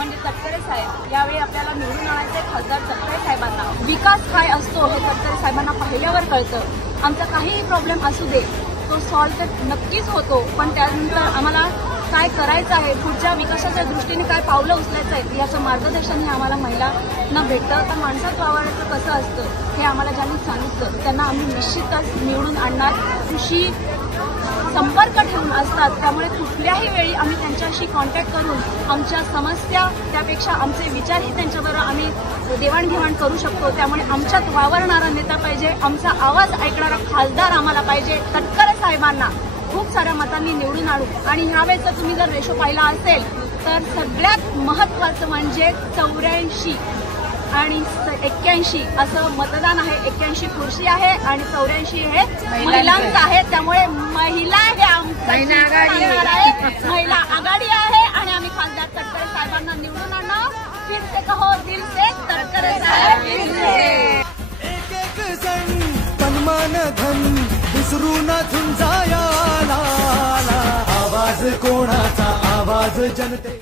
म्हणजे तटकरे साहेब यावेळी आपल्याला निवडून आणायचे खासदार तटकरे साहेबांना। विकास काय असतो हे तटकरे साहेबांना पाहिल्यावर कळतं। आमचा काहीही प्रॉब्लेम असू दे तो सॉल्व्ह तर नक्कीच होतो, पण त्यानंतर आम्हाला काय करायचं आहे, पुढच्या विकासाच्या दृष्टीने काय पावलं उचलायचं आहे याचं मार्गदर्शन हे आम्हाला महिलांना भेटतं। तर माणसात वावरायचं कसं असतं हे आम्हाला ज्यांनी सांगितलं त्यांना आम्ही निश्चितच निवडून आणणार। कृषी संपर्क ठेवून असतात, त्यामुळे कुठल्याही वेळी आम्ही त्यांच्याशी कॉन्टॅक्ट करून आमच्या समस्या त्यापेक्षा आमचे विचारही त्यांच्याबरोबर आम्ही देवाणघेवाण करू शकतो। त्यामुळे आमच्यात वावरणारा नेता पाहिजे, आमचा आवाज ऐकणारा खासदार आम्हाला पाहिजे। तटकरे साहेबांना खूप साऱ्या मतांनी निवडून आणू। आणि ह्यावेळेचा तुम्ही जर रेशो पाहिला असेल तर सगळ्यात महत्त्वाचं म्हणजे 84 आणि 81 असं मतदान आहे। 81 खुर्ची आहे आणि 84 हे महिलांचं आहे, त्यामुळे महिला हे आमचा महिला आघाडी आहे आणि आम्ही खासदार तटकरे साहेबांना निवडून आणणार। फिर से कहो दिल से तटकरे साहेब दिल से। एक एक सण तन्मान धन विसरून झुंजाया आवाज कोणाचा आवाज जनते।